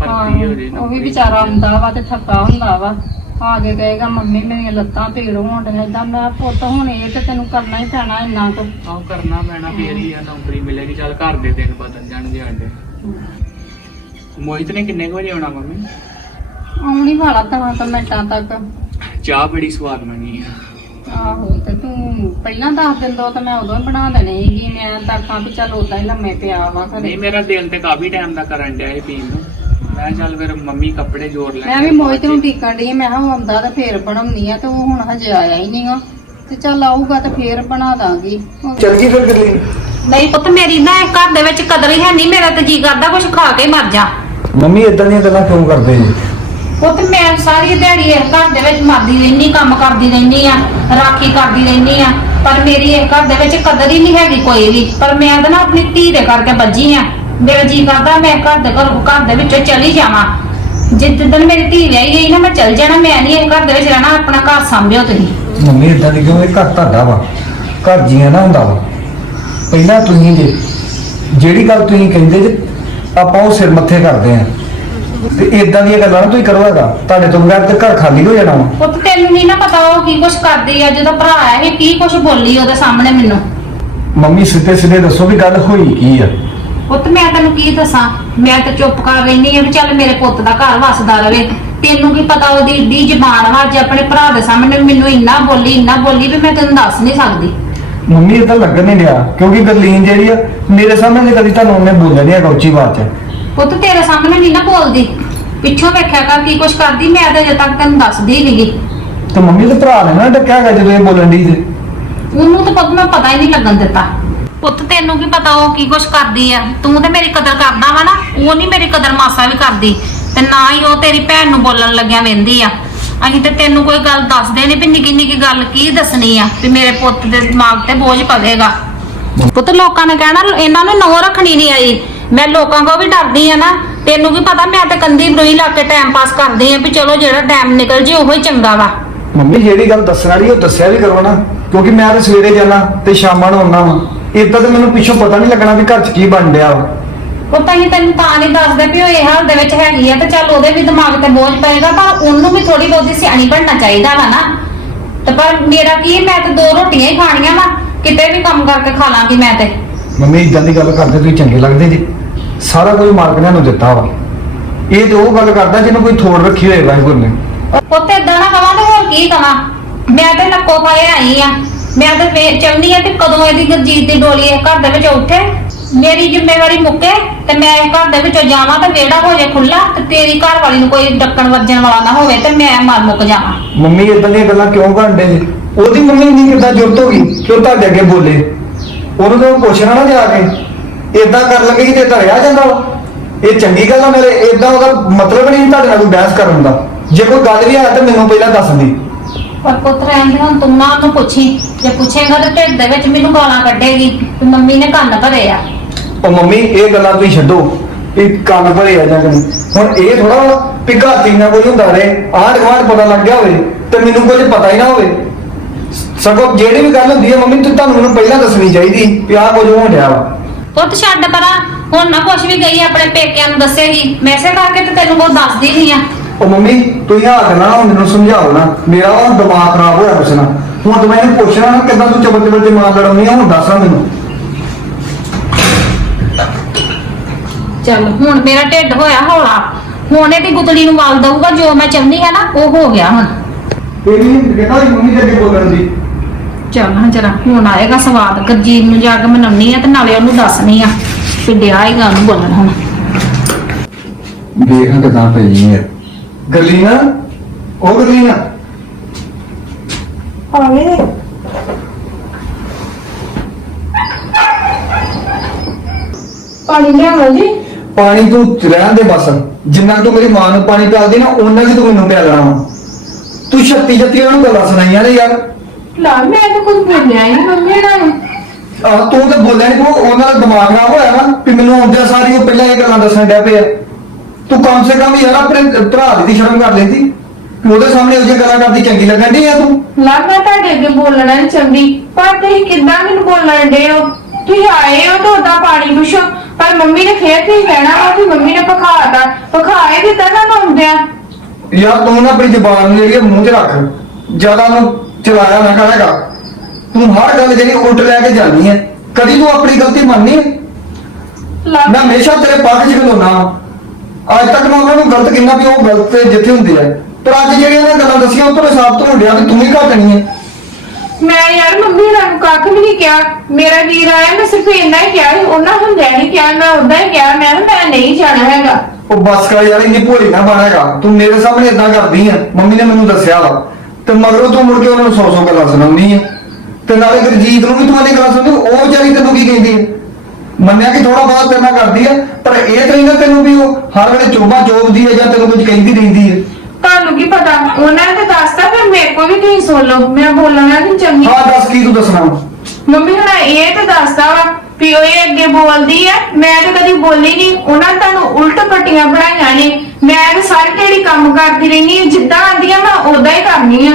ਭਰਤੀ ਹੋ ਜੇ ਹਾਂ, ਉਹ ਵੀ ਵਿਚਾਰਾ ਆਉਂਦਾ ਵਾ ਤੇ ਥੱਕਾ ਹੁੰਦਾ ਵਾ। ਆ ਕੇ ਕਹੇਗਾ ਮੰਮੀ ਮੇਰੀਆਂ ਲੱਤਾਂ ਪੀੜ ਹੋਣ ਏਦਾਂ ਮੈਂ ਪੁੱਤ ਹੁਣ ਇਹ ਤੇ ਤੈਨੂੰ ਕਰਨਾ ਹੀ ਪੈਣਾ ਇੰਨਾ ਕੁ। ਆਹ ਕਰਨਾ ਪੈਣਾ ਫੇਰ ਹੀ ਆ ਨੌਕਰੀ ਮਿਲੇਗੀ। ਚੱਲ ਘਰ ਦੇ ਦਿਨ ਬਦਲ ਜਾਣਗੇ ਸਾਡੇ। ਮੋਹਿਤ ਨੇ ਕਿੰਨੇ ਕੁ ਵਜੇ ਆਉਣਾ ਮੰਮੀ? ਆਉਣੀ ਵਾਲਾ ਤਾਂ ਤਾਂ ਮਿੰਟਾਂ ਤੱਕ। ਚਾਹ ਬੜੀ ਸਵਾਦ ਬਣੀ ਆ। ਆਹੋ ਤੇ ਤੂੰ ਪਹਿਲਾਂ ਦੱਸ ਦਿੰਦਾ ਤਾਂ ਮੈਂ ਉਦੋਂ ਹੀ ਬਣਾ ਦੇਣੀ ਸੀਗੀ। ਮੈਂ ਤਾਂ ਵੀ ਚੱਲ ਉਦਾਂ ਹੀ ਲੰਮੇ ਪਿਆ ਵਾ ਘਰੇ। ਨਹੀਂ ਮੇਰਾ ਦਿਲ ਤੇ ਕਾਫੀ ਟਾਈਮ ਦਾ ਕਰਨ ਡਿਆ ਇਹ ਪੀਣ ਨੂੰ। ਮੈਂ ਚੱਲ ਫਿਰ ਮੰਮੀ ਕੱਪੜੇ ਜੋੜ ਲੈ ਮੈਂ ਵੀ ਮੋਹਿਤ ਨੂੰ ਟੀਕਣ ਡਈ ਮੈਂ ਕਿਹਾ ਉਹ ਆਉਂਦਾ ਤਾਂ ਫੇਰ ਬਣਾਉਣੀ ਆ ਤੇ ਉਹ ਹੁਣ ਹਜੇ ਆਇਆ ਹੀ ਨਹੀਂਗਾ ਤੇ ਚੱਲ ਆਊਗਾ ਤਾਂ ਫੇਰ ਬਣਾ ਦਾਂਗੀ। ਚੱਲ ਗਈ ਫਿਰ ਗਰਲੀਨ ਨਹੀਂ ਪੁੱਤ ਮੇਰੀ ਨਾ ਇਹ ਘਰ ਦੇ ਵਿੱਚ ਕਦਰ ਹੀ ਹੈ ਨਹੀਂ ਮੇਰਾ ਤੇ ਜੀ ਕਰਦਾ ਕੁਝ ਖਾ ਕੇ ਮਰ ਜਾ। ਮੰਮੀ ਇਦਾਂ ਦੀਆਂ ਗੱਲਾਂ ਕਿਉਂ ਕਰਦੇ ਜੀ ਪੁੱਤ ਮੈਂ ਸਾਰੀ ਦਿਹਾੜੀ ਇਸ ਘਰ ਦੇ ਵਿੱਚ ਮਰਦੀ ਰਹਿਨੀ ਕੰਮ ਕਰਦੀ ਰਹਿਨੀ ਆ ਰਾਖੀ ਕਰਦੀ ਰਹਿਨੀ ਆ। ਪਰ ਮੇਰੀ ਇਸ ਘਰ ਦੇ ਵਿੱਚ ਕਦਰ ਹੀ ਨਹੀਂ ਹੈਗੀ ਕੋਈ ਵੀ। ਪਰ ਮੈਂ ਤਾਂ ਨਾ ਆਪਣੀ ਧੀ ਦੇ ਕਰਕੇ ਬੱਜੀ ਆ। ਮੇਰਾ ਜੀ ਕਰਦਾ ਮੈਂ ਘਰ ਦੇ ਘਰ ਘਰ ਦੇ ਵਿੱਚੋਂ ਚਲੀ ਜਾਵਾਂ। ਜਿੱਦਣ ਮੇਰੀ ਧੀ ਵਿਆਹੀ ਗਈ ਨਾ ਮੈਂ ਚਲ ਜਾਣਾ ਮੈਂ ਨਹੀਂ ਇਹ ਘਰ ਦੇ ਵਿੱਚ ਰਹਿਣਾ ਆਪਣਾ ਘਰ ਸੰਭਿਓ ਤੁਸੀਂ। ਮੰਮੀ ਇਦਾਂ ਦੀ ਕਿਉਂ? ਇਹ ਘਰ ਤੁਹਾਡਾ ਵਾ। ਘਰ ਜੀਆਂ ਨਾ ਹੁੰਦਾ ਵਾ। ਪਹਿਲਾਂ ਤੁਸੀਂ ਜੇ ਜਿਹੜੀ ਗੱਲ ਤੁਸੀਂ ਕਹਿੰਦੇ ਜੇ ਆਪਾਂ ਉਹ ਸਿਰ ਮੱਥੇ ਕਰਦੇ ਆ। ਤੇ ਇਦਾਂ ਦੀਆਂ ਗੱਲਾਂ ਨਾ ਤੁਸੀਂ ਕਰੋ ਹੈਗਾ ਤੁਹਾਡੇ ਤੋਂ ਬਗੈਰ ਤੇ ਘਰ ਖਾਲੀ ਹੋ ਜਾਣਾ ਵਾ। ਪੁੱਤ ਤੈਨੂੰ ਨਹੀਂ ਨਾ ਪਤਾ ਉਹ ਕੀ ਕੁਛ ਕਰਦੀ ਆ ਜਦੋਂ ਭਰਾ ਆਇਆ ਸੀ ਕੀ ਕੁਛ ਬੋਲੀ ਉਹਦੇ ਸਾਹਮਣੇ ਮੈਨੂੰ। ਮੰਮੀ ਸਿੱਧੇ ਸਿੱਧੇ ਦੱਸੋ ਵੀ ਗੱਲ ਹੋਈ ਕੀ ਆ। ਪੁੱਤ ਮੈਂ ਤੈਨੂੰ ਕੀ ਦੱਸਾਂ? ਮੈਂ ਤਾਂ ਚੁੱਪ ਕਰ ਰਹਿਨੀ ਆ ਵੀ ਚੱਲ ਮੇਰੇ ਪੁੱਤ ਦਾ ਘਰ ਵਸਦਾ ਰਵੇ। ਤੈਨੂੰ ਕੀ ਪਤਾ ਉਹਦੀ ਏਡੀ ਜ਼ਬਾਨ ਵਾ ਅੱਜ ਆਪਣੇ ਭਰਾ ਦੇ ਸਾਹਮਣੇ ਮੈਨੂੰ ਇੰਨਾ ਬੋਲੀ ਇੰਨਾ ਬੋਲੀ ਵੀ ਮੈਂ ਤੈਨੂੰ ਦੱਸ ਨਹੀਂ ਸਕਦੀ। ਮੰਮੀ ਇਹ ਤਾਂ ਲੱਗਣ ਨਹੀਂ ਰਿਹਾ ਕਿਉਂਕਿ ਗਰਲੀਨ ਜਿਹੜੀ ਆ ਮੇਰੇ ਸਾਹਮਣੇ ਤੇ ਕਦੀ ਤੁਹਾਨੂੰ ਉਹਨੇ ਬੋਲਿਆ ਨਹੀਂ ਹੈਗਾ ਉੱਚੀ ਬਾਤ ਚ। ਪੁੱਤ ਤੇਰੇ ਸਾਹਮਣੇ ਨਹੀਂ ਨਾ ਬੋਲਦੀ। ਪਿੱਛੋਂ ਵੇਖਿਆ ਕਰ ਕੀ ਕੁਛ ਕਰਦੀ ਮੈਂ ਤਾਂ ਅਜੇ ਤੱਕ ਤੈਨੂੰ ਦੱਸਦੀ ਨਹੀਂਗੀ ਤੇ ਮੰਮੀ ਤੇ ਭਰਾ ਨੇ ਨਾ ਡੱਕਿਆ ਹੈਗਾ ਜਦੋਂ ਇਹ ਬੋਲਣ ਦੀ ਤੇ ਉਹਨੂੰ ਤਾਂ ਪੁੱਤ ਮੈਂ ਪਤਾ ਹੀ ਨਹੀਂ ਲੱਗਣ ਦਿੱਤਾ। ਪੁੱਤ ਤੈਨੂੰ ਕੀ ਪਤਾ ਉਹ ਕੀ ਕੁਛ ਕਰਦੀ ਆ? ਤੂੰ ਤੇ ਮੇਰੀ ਕਦਰ ਕਰਦਾ ਵਾ ਨਾ, ਉਹ ਨਹੀਂ ਮੇਰੀ ਕਦਰ ਮਾਸਾ ਵੀ ਕਰਦੀ। ਤੇ ਨਾ ਹੀ ਉਹ ਤੇਰੀ ਭੈਣ ਨੂੰ ਬੋਲਣ ਲੱਗਿਆ ਵੇਂਦੀ ਆ। ਅਸੀਂ ਤੇ ਤੈਨੂੰ ਕੋਈ ਗੱਲ ਦੱਸਦੇ ਨਹੀਂ ਵੀ ਨਿੱਕੀ ਨਿੱਕੀ ਗੱਲ ਕੀ ਦੱਸਣੀ ਆ, ਵੀ ਮੇਰੇ ਪੁੱਤ ਦੇ ਦਿਮਾਗ ਤੇ ਬੋਝ ਪਵੇਗਾ। ਪੁੱਤ ਲੋਕਾਂ ਨੇ ਕਹਿਣਾ, ਇਹਨਾਂ ਨੂੰ ਨੋ ਰੱਖਣੀ ਨਹੀਂ ਆਈ। ਮੈਂ ਲੋਕਾਂ ਕੋ ਵੀ ਡਰਦੀ ਆ ਨਾ, ਤੈਨੂੰ ਕੀ ਪਤਾ ਮੈਂ ਤੇ ਕੰਦੀ ਬਰੋਈ ਲਾ ਕੇ ਟਾਈਮ ਪਾਸ ਕਰਦੀ ਆ ਵੀ ਚਲੋ ਜਿਹੜਾ ਟਾਈਮ ਨਿਕਲ ਜੇ ਉਹੋ ਹੀ ਚੰਗਾ ਵਾ। ਮੰਮੀ, ਜਿਹੜੀ ਗੱਲ ਦੱਸਣ ਵਾਲੀ ਉਹ ਦੱਸਿਆ ਵੀ ਕਰੋ ਨਾ, ਕਿਉਂਕਿ ਮੈਂ ਤਾਂ ਸਵੇਰੇ ਜਾਣਾ ਤੇ ਸ਼ਾਮਾਂ ਨੂੰ ਆਉਣਾ ਵਾ। ਇਦਾਂ ਤਾਂ ਮੈਨੂੰ ਪਿੱਛੋਂ ਪਤਾ ਨਹੀਂ ਲੱਗਣਾ ਵੀ ਘਰ 'ਚ ਕੀ ਬਣ ਰਿਹਾ ਵਾ। ਉਹ ਤਾਂ ਹੀ ਤੈਨੂੰ ਤਾਂ ਨਹੀਂ ਦੱਸਦੇ ਵੀ ਉਹ ਇਹ ਹਾਲ ਦੇ ਵਿੱਚ ਹੈਗੀ ਆ ਤੇ ਚੱਲ ਉਹਦੇ ਵੀ ਦਿਮਾਗ ਤੇ ਬੋਝ ਪਏਗਾ ਪਰ ਉਹਨੂੰ ਵੀ ਥੋੜੀ ਬਹੁਤੀ ਸਿਆਣੀ ਬਣਨਾ ਚਾਹੀਦਾ ਵਾ ਨਾ। ਤੇ ਪਰ ਮੇਰਾ ਕੀ ਮੈਂ ਤੇ ਦੋ ਰੋਟੀਆਂ ਹੀ ਖਾਣੀਆਂ ਵਾ ਕਿਤੇ ਵੀ ਕੰਮ ਕਰਕੇ ਖਾ ਲਾਂਗੀ ਮੈਂ ਤੇ। ਮੰਮੀ ਇਦਾਂ ਦੀ ਗੱਲ ਕਰਦੇ ਤੁਸੀਂ ਚੰਗੇ ਲੱਗਦੇ ਜੀ। ਸਾਰਾ ਕੁਝ ਮਾਲਕ ਨੇ ਨੂੰ ਦਿੱਤਾ ਵਾ। ਇਹ ਤੇ ਉਹ ਗੱਲ ਕਰਦਾ ਜਿਹਨੂੰ ਕੋਈ ਥੋੜ ਰੱਖੀ ਹੋਏ ਵਾਹਿਗੁਰੂ ਨੇ। ਉੱਤੇ ਏਦਾਂ ਨਾ ਕਵਾਂ ਤੇ ਹੋਰ ਕੀ ਕਵਾਂ। ਮੈਂ ਤੇ ਨੱਕੋ ਖਾਏ ਆਈ ਆ। ਮੈਂ ਤੇ ਵੇ- ਚਾਹੁੰਦੀ ਆ ਕਿ ਕਦੋਂ ਇਹਦੀ ਗੁਰਜੀਤ ਦੀ ਡੋਲੀ ਇਹ ਘਰ ਦੇ ਵਿੱਚ ਉੱਠੇ, ਮੇਰੀ ਜ਼ਿੰਮੇਵਾਰੀ ਮੁੱਕੇ ਤੇ ਮੈਂ ਇਹ ਘਰ ਦੇ ਵਿੱਚੋਂ ਜਾਵਾਂ ਤੇ ਵਿਹੜਾ ਹੋ ਜਾਏ ਖੁੱਲਾ ਤੇ ਤੇਰੀ ਘਰ ਵਾਲੀ ਨੂੰ ਕੋਈ ਡੱਕਣ ਵੱਜਣ ਵਾਲਾ ਨਾ ਹੋਵੇ ਤੇ ਮੈਂ ਮਰ ਮੁੱਕ ਜਾਵਾਂ। ਮੰਮੀ ਇਦਾਂ ਦੀਆਂ ਗੱਲਾਂ ਕਿਉਂ ਕਰਦੇ ਜੀ? ਉਹਦੀ ਮੰਮੀ ਨਹੀਂ ਕਿੱਦਾਂ ਜ਼ਰੂਰਤ ਹੋ ਗਈ? ਕਿ ਉਹ ਤੁਹਾਡੇ ਅੱਗੇ ਬੋਲੇ। ਉਹਨੂੰ ਤਾਂ ਪੁੱਛਣਾ ਨਾ ਜਾ ਕੇ। ਇਦਾਂ ਕਰ ਲੱਗੇ ਤੇ ਧਰਿਆ ਜਾਂਦਾ ਵਾ। ਇਹ ਚੰਗੀ ਗੱਲ ਆ ਮੇਰੇ। ਇਦਾਂ ਉਹਦਾ ਮਤਲਬ ਨਹੀਂ ਤੁਹਾਡੇ ਨਾਲ ਕੋਈ ਬਹਿਸ ਕਰਨ ਦਾ। ਜੇ ਕੋਈ ਗੱਲ ਵੀ ਆ ਤਾਂ ਮੈਨੂੰ ਪਹਿਲਾਂ ਦੱਸ ਦੀ। ਪਰ ਪੁੱਤ ਰਹਿਣ ਦੇ ਹੁਣ ਤੂੰ ਨਾ ਉਹਨੂੰ ਪੁੱਛੀ ਜੇ ਪੁੱਛੇਗਾ ਤੇ ਢਿੱਡ ਦੇ ਵਿੱਚ ਮੈਨੂੰ ਗਾਲਾਂ ਕੱਢੇਗੀ ਤੇ ਮੰਮੀ ਨੇ ਕੰਨ ਭਰੇ ਆ। ਉਹ ਮੰਮੀ ਇਹ ਗੱਲਾਂ ਤੁਸੀਂ ਛੱਡੋ ਇਹ ਕੰਨ ਭਰੇ ਆ ਜਾਂਦੇ ਹੁਣ ਇਹ ਥੋੜਾ ਪਿੱਗਾ ਤੀਨਾ ਕੋਈ ਹੁੰਦਾ ਰੇ ਆਂਢ ਗੁਆਂਢ ਪਤਾ ਲੱਗ ਗਿਆ ਹੋਵੇ ਤੇ ਮੈਨੂੰ ਕੁਝ ਪਤਾ ਹੀ ਨਾ ਹੋਵੇ। ਸਗੋਂ ਜਿਹੜੀ ਵੀ ਗੱਲ ਹੁੰਦੀ ਹੈ ਮੰਮੀ ਤੂੰ ਤੁਹਾਨੂੰ ਮੈਨੂੰ ਪਹਿਲਾਂ ਦੱਸਣੀ ਚਾਹੀਦੀ ਵੀ ਆਹ ਕੁਝ ਹੋਣ ਡਿਆ ਵਾ। ਪੁੱਤ ਛੱਡ ਪਰਾਂ ਹੁਣ ਨਾ ਕੁਛ ਵੀ ਗਈ ਆਪਣੇ ਪੇਕਿਆਂ ਨੂੰ ਦੱਸੇਗੀ। ਮੈਸੇ ਕਰਕੇ ਤੇ ਤੈਨੂੰ ਕੋਈ ਦੱਸਦੀ ਨਹੀਂ ਆ। ਉਹ ਮੰਮੀ ਤੁਸੀਂ ਆ ਗੱਲਾਂ ਨਾ ਮੈਨੂੰ ਸਮਝਾਓ ਨਾ। ਮੇਰਾ ਉਹ ਦਿਮਾਗ ਖਰਾਬ ਹੋਇਆ ਕੁਛ ਨਾ। ਹੁਣ ਤੂੰ ਮੈਨੂੰ ਪੁੱਛਣਾ ਨਾ ਕਿੱਦਾਂ ਤੂੰ ਚਬਲ ਚਬਲ ਤੇ ਮਾਰ ਲੜਾਉਣੀ ਆ ਹੁਣ ਦੱਸ ਨਾ ਮੈਨੂੰ। ਚੱਲ ਹੁਣ ਮੇਰਾ ਢਿੱਡ ਹੋਇਆ ਹੌਲਾ। ਹੁਣ ਇਹਦੀ ਗੁਤਲੀ ਨੂੰ ਵਾਲ ਦਊਗਾ ਜੋ ਮੈਂ ਚਾਹੁੰਦੀ ਹਾਂ ਨਾ ਉਹ ਹੋ ਗਿਆ ਹੁਣ। ਵੀ ਕਿਹਦਾ ਹੀ ਮੰਮੀ ਦੇ ਅੱਗੇ ਬੋਲਣ ਦੀ। ਚੱਲ ਹਾਂ ਜਰਾ ਹੁਣ ਆਏਗਾ ਸਵਾਦ। ਗਰਜੀਤ ਨੂੰ ਜਾ ਕੇ ਮਨਾਉਣੀ ਆ ਤੇ ਨਾਲੇ ਉਹਨੂੰ ਦੱਸਣੀ ਆ ਕਿ ਡਿਆ ਆਏਗਾ ਉਹਨੂੰ ਬੋਲਣ ਹੁਣ। ਦੇਖਾਂ ਕਿਦਾਂ ਪਈ ਹੈ ਗਲੀਨਾ ਉਹ ਗਲੀਨਾ ਪਾਣੀ ਲਿਆਵਾਂ ਜੀ? ਪਾਣੀ ਤੂੰ ਰਹਿਣ ਦੇ ਬਸ। ਜਿੰਨਾ ਤੂੰ ਮੇਰੀ ਮਾਂ ਨੂੰ ਪਾਣੀ ਪਿਆਲਦੀ ਨਾ ਉਹਨਾਂ ਹੀ ਤੂੰ ਮੈਨੂੰ ਪਿਆਲਣਾ ਵਾ। ਤੂੰ ਛੱਤੀ ਛੱਤੀ ਉਹਨੂੰ ਗੱਲਾਂ ਸੁਣਾਈਆਂ ਨੇ ਯਾਰ। ਲਾ ਮੈਂ ਤਾਂ ਕੁਝ ਬੋਲਿਆ ਹੀ ਨਹੀਂ ਮੰਮੀ ਨਾਲ ਆਹ ਤੂੰ ਤਾਂ ਬੋਲਿਆ ਨਹੀਂ ਤੂੰ ਉਹਨਾਂ ਦਾ ਦਿਮਾਗ ਖਰਾਬ ਹੋਇਆ ਨਾ ਕਿ ਮੈਨੂੰ ਆਉਂਦਿਆਂ ਸਾਰੀ ਉਹ ਪਹਿਲਾਂ ਇਹ ਗੱਲਾਂ ਦੱਸਣ ਡਿਆ ਪਿਆ। ਤੂੰ ਕਮ ਸੇ ਕਮ ਯਾਰ ਆਪਣੇ ਭਰਾ ਦੀ ਸ਼ਰਮ ਕਰ ਲੈਂਦੀ। ਕਿ ਉਹਦੇ ਸਾਹਮਣੇ ਉਹ ਜਿਹੀ ਗੱਲਾਂ ਕਰਦੀ ਚੰਗੀ ਲੱਗਣ ਡਈ ਆ ਤੂੰ? ਲਾ ਮੈਂ ਤੁਹਾਡੇ ਅੱਗੇ ਬੋਲਣਾ ਨੀ ਚਾਹੁੰਦੀ ਪਰ ਤੁਸੀਂ ਕਿੱਦਾਂ ਮੈਨੂੰ ਬੋਲਣ ਡੇ ਹੋ? ਤੁਸੀਂ ਆਏ ਹੋ ਤਾਂ ਉਹਦਾ ਪਾਣੀ ਪੁੱਛੋ ਪਰ ਮੰਮੀ ਨੇ ਫੇਰ ਤੁਸੀਂ ਕਹਿਣਾ ਵਾ ਕਿ ਮੰਮੀ ਨੇ ਪਖਾਤਾ ਪਖਾਏ ਦਿੱਤਾ ਨਾ ਆਉਂਦਿਆਂ ਯਾਰ ਤੂੰ ਨਾ ਆਪਣੀ ਜ਼ਬਾਨ ਨੂੰ ਜਿਹੜੀ ਆ ਮੂੰਹ 'ਚ ਰੱਖ। ਜ਼ਿਆਦਾ ਨੂੰ ਚਲਾਇਆ ਨਾ ਕਰੇਗਾ ਤੂੰ ਹਰ ਗੱਲ ਜਿਹੜੀ ਉਲਟ ਲੈ ਕੇ ਜਾਣੀ ਹੈ ਕਦੀ ਤੂੰ ਆਪਣੀ ਗਲਤੀ ਮੰਨਨੀ ਹੈ ਮੈਂ ਹਮੇਸ਼ਾ ਤੇਰੇ ਪੱਖ 'ਚ ਖਲੋਣਾ ਅੱਜ ਤੱਕ ਮੈਂ ਉਹਨਾਂ ਨੂੰ ਗਲਤ ਕਿੰਨਾ ਵੀ ਉਹ ਗਲਤ ਜਿੱਥੇ ਹੁੰਦੇ ਆ। ਪਰ ਅੱਜ ਜਿਹੜੀਆਂ ਇਹਨਾਂ ਗੱਲਾਂ ਦੱਸੀਆਂ ਉਹ ਤੋਂ ਸਾਫ਼ ਤੋਂ ਹੁੰਦਿਆ ਕਿ ਤੂੰ ਹੀ ਘਟਣੀ ਹੈ। ਮੈਂ ਯਾਰ ਮੰਮੀ ਨਾਲ ਨੂੰ ਕੱਖ ਵੀ ਨਹੀਂ ਕਿਹਾ। ਮੇਰਾ ਵੀਰ ਆਇਆ ਮੈਂ ਸਿਰਫ ਇੰਨਾ ਹੀ ਕਿਹਾ ਉਹਨਾਂ ਹੁੰਦਿਆ ਨਹੀਂ ਕਿਹਾ ਮੈਂ ਉਦਾਂ ਹੀ ਕਿਹਾ ਮੈਂ ਕਿਹਾ ਮੈਂ ਨਹੀਂ ਜਾਣਾ ਹੈਗਾ। ਉਹ ਬਸ ਕਰ ਯਾਰ ਇੰਨੀ ਭੋਲੀ ਨਾ ਬਣੇਗਾ ਤੂੰ ਮੇਰੇ ਸਾਹਮਣੇ ਇਦਾਂ ਕਰਦੀ ਆ। ਮੰਮੀ ਨੇ ਮੈਨੂੰ ਦੱਸਿਆ ਵਾ। ਤੇ ਮਗਰੋਂ ਤੂੰ ਮੁੜ ਕੇ ਉਹਨਾਂ ਨੂੰ ਸੌ ਸੌ ਗੱਲਾਂ ਸੁਣਾਉਣੀ ਆ। ਤੇ ਨਾਲੇ ਗੁਰਜੀਤ ਨੂੰ ਵੀ ਤੂੰ ਆਦੀ ਗੱਲਾਂ ਸੁਣਦੀ ਉਹ ਵਿਚਾਰੀ ਤੈਨੂੰ ਕੀ ਕਹਿੰਦੀ ਹੈ ਮੰਨਿਆ ਕਿ ਥੋੜਾ ਬਹੁਤ ਤੇਰੇ ਨਾਲ ਕਰਦੀ ਆ ਪਰ ਇਹ ਤਾਂ ਨਹੀਂ ਨਾ ਤੈਨੂੰ ਵੀ ਉਹ ਹਰ ਵੇਲੇ ਚੋਬਾ ਚੋਬਦੀ ਹੈ ਜਾਂ ਤੈਨੂੰ ਕੁਝ ਕਹਿੰਦੀ ਰਹਿੰਦੀ ਹੈ ਤੁਹਾਨੂੰ ਕੀ ਪਤਾ? ਉਹਨਾਂ ਨੇ ਤਾਂ ਦੱਸਤਾ ਫਿਰ ਮੇਰੇ ਕੋ ਵੀ ਤੁਸੀਂ ਸੁਣ ਲਓ। ਮੈਂ ਬੋਲਣਾ ਨਹੀਂ ਚੰਗੀ। ਹਾਂ ਦੱਸ ਕੀ ਤੂੰ ਦੱਸਣਾ? ਮੰਮੀ ਹੁਣ ਇਹ ਤਾਂ ਦੱਸਦਾ ਵਾ ਵੀ ਉਹ ਇਹ ਅੱਗੇ ਬੋਲਦੀ ਆ। ਮੈਂ ਤਾਂ ਕਦੀ ਬੋਲੀ ਨਹੀਂ। ਉਹਨਾਂ ਨੇ ਤੁਹਾਨੂੰ ਉਲਟ ਪੱਟੀਆਂ ਬਣਾਈਆਂ ਨੇ। ਮੈਂ ਤਾਂ ਸਾਰੀ ਢੇੜੀ ਕੰਮ ਕਰਦੀ ਰਹਿੰਦੀ ਹਾਂ। ਜਿੱਦਾਂ ਆਂਦੀਆਂ ਮੈਂ ਉਦਾਂ ਹੀ ਕਰਨੀ ਆ।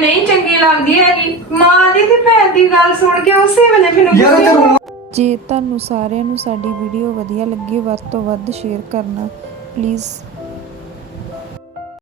ਨਹੀਂ ਚੰਗੀ ਲੱਗਦੀ ਹੈਗੀ। ਮਾਂ ਦੀ ਤੇ ਭੈਣ ਦੀ ਗੱਲ ਸੁਣ ਕੇ ਉਸੇ ਵੇਲੇ ਮੈਨੂੰ ਯਾਰ ਗੁੱਸੇ ਤੈਨੂੰ ਹੋ- ਜੇ ਤੁਹਾਨੂੰ ਸਾਰਿਆਂ ਨੂੰ ਸਾਡੀ ਵੀਡੀਓ ਵਧੀਆ ਲੱਗੀ ਵੱਧ ਤੋਂ ਵੱਧ ਸ਼ੇਅਰ ਕਰਨਾ ਪਲੀਜ਼